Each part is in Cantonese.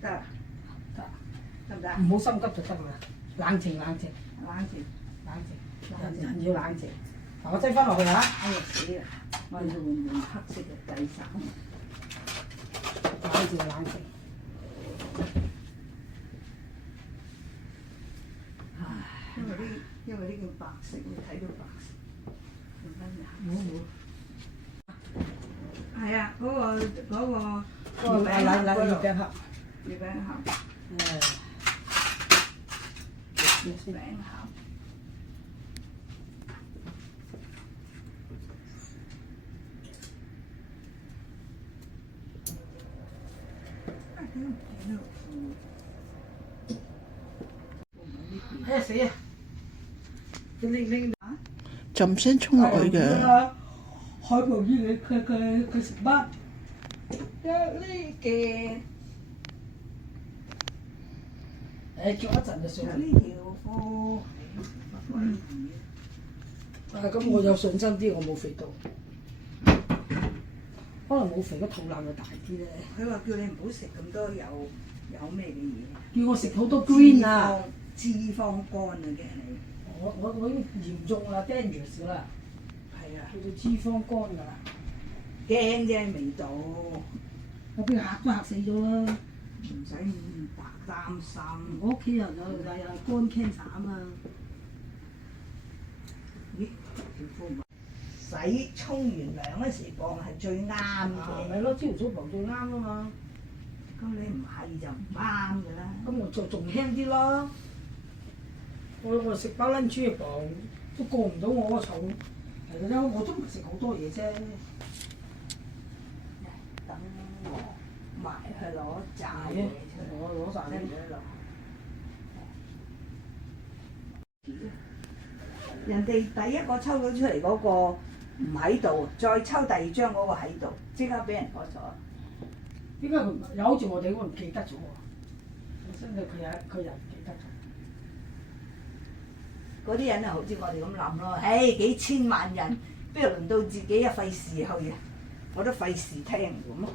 得得唔得？唔好心急就得啦，冷靜。人要冷靜。嗱，我擠翻落去嚇。哎呀死啦！我要換黑色嘅底衫。冷靜。因為呢件白色，你睇到白色。係啊，嗰個月餅盒。月餅盒。月餅盒。哎呀死啊！你就唔想衝落去嘅。海旁邊佢食乜？呢件誒叫一陣就上嚟。呢條褲。咁我有信心啲，我冇肥到。可能冇肥，個肚腩就大啲咧。佢話叫你唔好食咁多有咩嘅嘢。叫我食好多 green 啊！脂肪肝啊嘅你。我已經嚴重啦 ，dangerous 啦。係啊。叫做脂肪肝㗎啦。驚啫味道。我俾嚇都嚇死咗啦。唔使咁擔心。我屋企人有肝 cancer 啊嘛。咦？條褲唔洗沖完涼嗰時磅係最啱嘅。咪咯，朝頭早磅最啱啊嘛。咁你唔係就唔啱㗎啦。咁我就仲輕啲咯。我食包 lunch 嘅磅都過唔到我個重，係嘅啫，我都唔係食好多嘢啫。等我埋去攞炸嘢出嚟，我攞晒啲嘢落。人哋第一個抽到出嚟嗰個唔喺度，再抽第二張嗰個喺度，即刻俾人攞咗。點解佢又好似我哋咁唔記得咗喎？真係佢又唔記得咗。嗰啲人啊，好似我哋咁諗咯，唉，幾千萬人，邊度輪到自己啊？費事去啊！我都費事聽咁咯，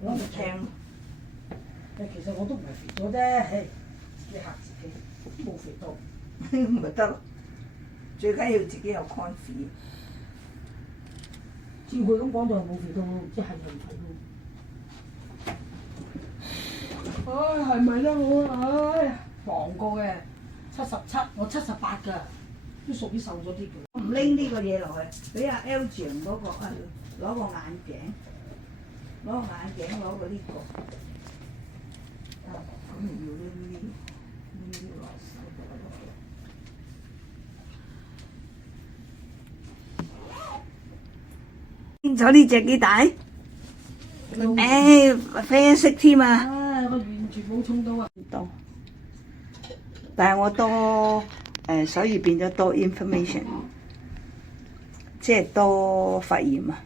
我唔聽。其實我都唔係肥咗啫，唉，自己嚇自己，冇肥到。咪得咯，最緊要自己有 confidence。照佢咁講就冇肥到，即係就唔肥到。唉，係咪咧我？唉，磅過嘅77，我78㗎，都屬於瘦咗啲嘅。唔拎呢個嘢落去，俾阿 L 醬嗰個啊，攞個眼鏡，攞個眼鏡，攞個呢個。啊，咁要拎落手度。見咗呢隻幾大？啡色添啊！唉，我完全冇沖到啊！多，但係我多所以變咗多 information， 即係多發炎啊！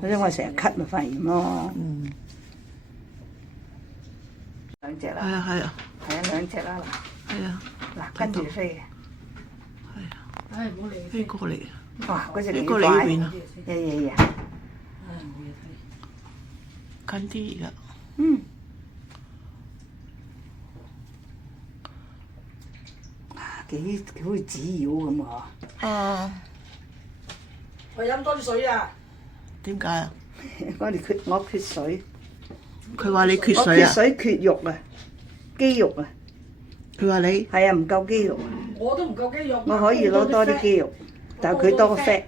所以我成日咳咪發炎咯。兩隻啦。係啊係啊。係啊，兩隻啦嗱。係啊。嗱，跟住飛嘅。唉，唔好理佢。飛過嚟。哇！嗰隻幾過嚟呢邊啊！呀！唉，冇嘢睇。近啲而家。幾好似紙鷂咁啊！我飲多啲水啊！點解啊？我缺水。佢話你缺我水啊？缺水缺肉啊，肌肉啊。佢話你係啊，唔夠肌肉。我都唔夠肌肉。我可以攞多啲肌肉，但係佢多 fat。